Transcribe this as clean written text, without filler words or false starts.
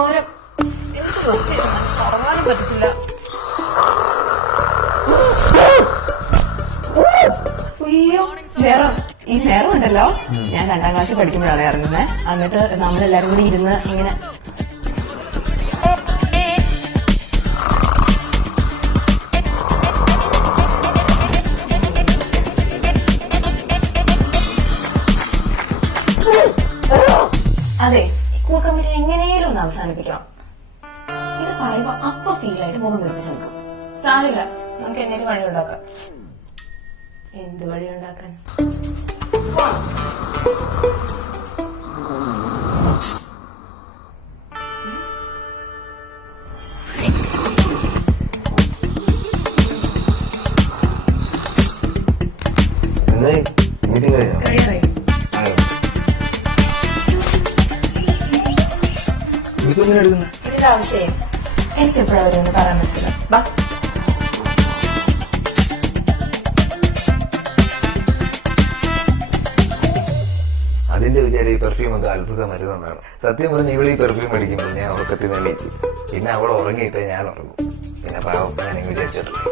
എന്തോരം എന്ത് വെച്ചിരുന്നു ഉറങ്ങാനും പറ്റത്തില്ല. അയ്യോ ഈ നേരം ഉണ്ടല്ലോ, ഞാൻ 2ാം ക്ലാസ്സിൽ പഠിക്കുമ്പോഴാണ് ഇറങ്ങുന്നത്. എന്നിട്ട് നമ്മളെല്ലാരും കൂടി ഇരുന്ന് ഇങ്ങനെ അതെ കൂട്ടമിരി എങ്ങനെയും ഒന്ന് അവസാനിപ്പിക്കണം. ഇത് പറയുമ്പോ അപ്പൊ ഫീലായിട്ട് മുഖം നിർമ്മിച്ചു നിൽക്കും. സാരില്ല, നമുക്ക് എന്തെങ്കിലും വഴി ഉണ്ടാക്കാം. എന്ത് വഴി ഉണ്ടാക്കാൻ? ഇതിന്റെ ആവശ്യം എനിക്കെപ്പോഴാ വരുമെന്ന് പറയാൻ പറ്റില്ല. അതിന്റെ വിചാരം ഈ പെർഫ്യൂം എന്തോ അത്ഭുത മരുന്നെന്നാണ്. സത്യം പറഞ്ഞ ഇവിടെ ഈ പെർഫ്യൂം അടിക്കുമ്പോൾ ഞാൻ ഉറക്കത്തിൽ നിന്ന് എണീക്കും. പിന്നെ അവൾ ഉറങ്ങിയിട്ട് ഞാൻ ഉറങ്ങും. പിന്നെ പാവം ഞാൻ വിചാരിച്ചിട്ടില്ല.